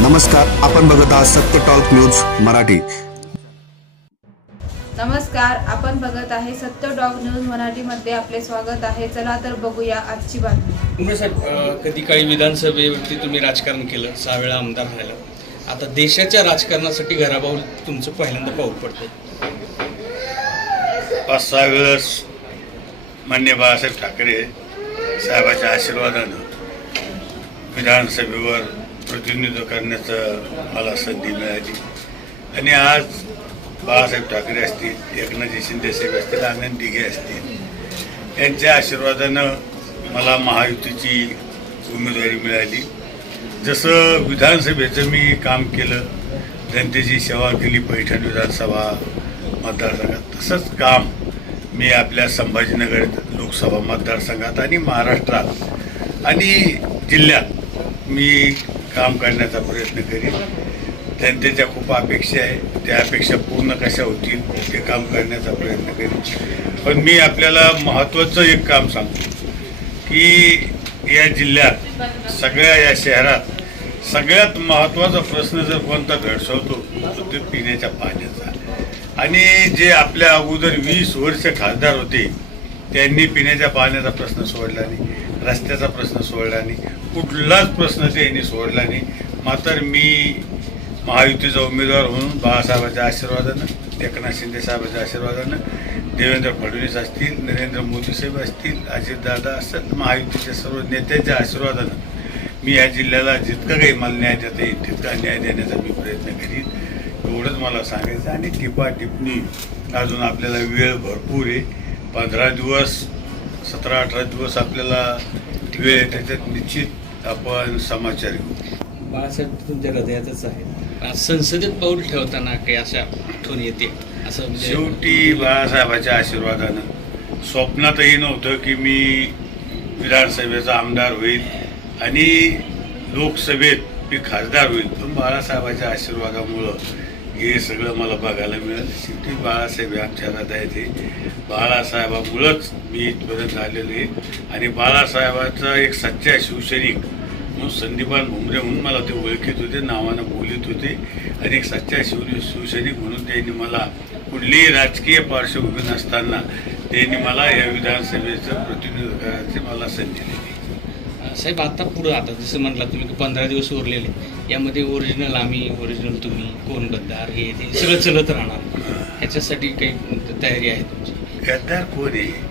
नमस्कार आपण बघत आहात सत्य टॉक न्यूज मराठी. नमस्कार आपण बघत आहे सत्य डॉग न्यूज मराठीमध्ये आपले स्वागत आहे. चला तर बघूया आजची बातमी. साहेब कधी काळी विधानसभेवरती तुम्ही राजकारण केलं सहा वेळा आमदार राहिलं आता देशाच्या राजकारणासाठी घराबाऊल तुमचं पहिल्यांदा पाऊल पडतं पाच सहा वेळेस मान्य बाळासाहेब ठाकरे साहेबाच्या आशीर्वादानं विधानसभेवर प्रतिनिधित्व करण्याचं मला संधी मिळाली. आणि आज बाळासाहेब ठाकरे असतील एकनाथजी शिंदेसाहेब असतील आनंद दिघे असतील यांच्या आशीर्वादानं मला महायुतीची उमेदवारी मिळाली. जसं विधानसभेचं मी काम केलं जनतेची सेवा केली पैठण विधानसभा मतदारसंघात तसंच काम मी आपल्या संभाजीनगर लोकसभा मतदारसंघात आणि महाराष्ट्रात आणि जिल्ह्यात मी काम करण्याचा प्रयत्न करीन. जनतेच्या खूप अपेक्षा आहे. त्या अपेक्षा पूर्ण कशा होतील ते काम करण्याचा प्रयत्न करीन. पण मी आपल्याला महत्त्वाचं एक काम सांगतो की या जिल्ह्यात सगळ्या या शहरात सगळ्यात महत्त्वाचा प्रश्न जर कोणता भेडसवतो ते पिण्याच्या पाण्याचा. आणि जे आपल्या अगोदर वीस वर्ष खासदार होते त्यांनी पिण्याच्या पाण्याचा प्रश्न सोडला नाही. रस्त्याचा प्रश्न सोडला नाही कुठलाच प्रश्न त्यांनी सोडला नाही. मात्र मी महायुतीचा उमेदवार म्हणून बाळासाहेबांच्या आशीर्वादानं एकनाथ शिंदे साहेबांच्या आशीर्वादानं देवेंद्र फडणवीस असतील नरेंद्र मोदी साहेब असतील अजितदादा असतात महायुतीच्या सर्व नेत्यांच्या आशीर्वादानं मी या जिल्ह्याला जितकं काही मला न्याय देता येईल तितका न्याय देण्याचा मी प्रयत्न करीन. एवढंच मला सांगायचं आणि टिपा टिप्पणी अजून आपल्याला वेळ भरपूर आहे. पंधरा दिवस सतरा अठरा दिवस आपल्याला वेळ त्याच्यात निश्चित आपण समाचार घेऊ बाळासाहेब तुमच्या हृदयातच आहे. आज संसदेत पाऊल ठेवताना काही अशा आठवण येते? असं म्हणजे शेवटी बाळासाहेबाच्या आशीर्वादानं. स्वप्नातही नव्हतं की मी विधानसभेचा आमदार होईल आणि लोकसभेत मी खासदार होईल. पण बाळासाहेबाच्या आशीर्वादामुळं हे सगळं मला बघायला मिळालं. शेवटी बाळासाहेब आमच्या हृदयात आहे बाळासाहेबामुळंच मी इथपर्यंत आलेलो आहे. आणि बाळासाहेबाचा एक सच्चा शिवसैनिक म्हणून संदीपान भुमरे म्हणून मला ते ओळखीत होते नावानं बोलत होते. आणि एक सच्चा शिव शिवसैनिक म्हणून त्यांनी मला कुठलीही राजकीय पार्श्वभूमी नसताना त्यांनी मला या विधानसभेचं प्रतिनिधित्व करायची मला संधी दिली. साहेब आता पुढं आता जसं म्हटलं तुम्ही की पंधरा दिवस उरलेले यामध्ये ओरिजिनल आम्ही ओरिजिनल तुम्ही कोण गद्दार हे ते सगळं चलत राहणार. ह्याच्यासाठी काही तयारी आहे तुमची? गद्दार कोण आहे?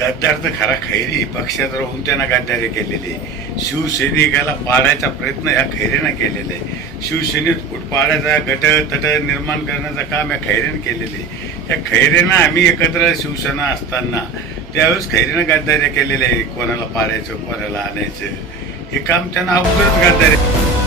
गद्दार तर खरा खैरी पक्षात राहून त्यांना गद्दारी केलेली आहे. शिवसैनिकाला पाडायचा प्रयत्न ह्या खैरेनं केलेला आहे. शिवसेनेत फूट पाडायचा गट तट निर्माण करण्याचं काम या खैरेनं केलेलं आहे. या खैरेनं आम्ही एकत्र शिवसेना असताना त्यावेळेस खैरीनं गद्दारी केलेल्या आहे. कोणाला पाडायचं कोणाला आणायचं. हे काम त्यांना अगोदरच गद्दारी.